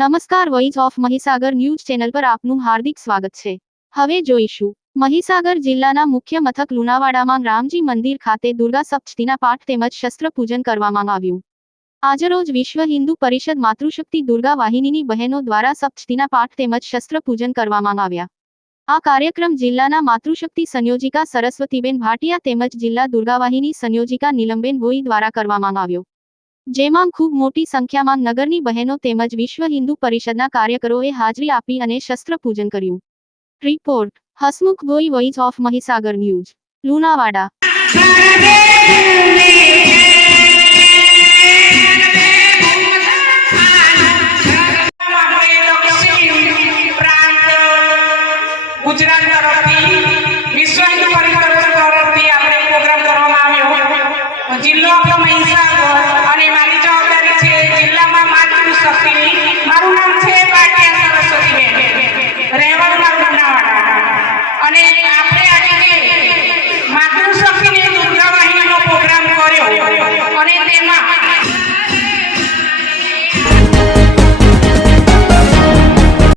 નમસ્કાર voice of Mahisagar news channel પર આપનું હાર્દિક સ્વાગત છે. હવે જોઈશું. મહીસાગર જિલ્લાના મુખ્ય મથક લુણાવાડામાં રામજી મંદિર ખાતે દુર્ગા સપ્તતીના પાઠ તેમજ શસ્ત્ર પૂજન કરવામાં આવ્યું. આજરોજ વિશ્વ હિન્દુ પરિષદ માતૃશક્તિ દુર્ગા વાહિનીની બહેનો દ્વારા સપ્તતીના પાઠ તેમજ શસ્ત્ર પૂજન કરવામાં આવ્યા. આ કાર્યક્રમ જિલ્લાના માતૃશક્તિ સંયોજિકા સરસ્વતીબેન ભાટિયા તેમજ જિલ્લા દુર્ગાવાહિની સંયોજિકા નીલમબેન ભોઈ દ્વારા કરવામાં આવ્યો. જેમાં ખૂબ મોટી સંખ્યામાં નગરની બહેનો તેમજ વિશ્વ હિન્દુ પરિષદના કાર્યકરોએ હાજરી આપી અને શસ્ત્ર પૂજન કર્યું. Report, Hasmukh Goi, voice of Mahisagar news, Lunawada. જિલ્લો આપણો મહીસાગર મારું નામ છે પાટિયા સરસ્વતીબેન રહેવાનું મારું લુણાવાડા અને આપણે આજે માતૃશક્તિની દુર્ગા વાહિનીનો પ્રોગ્રામ કર્યો, અને તેમાં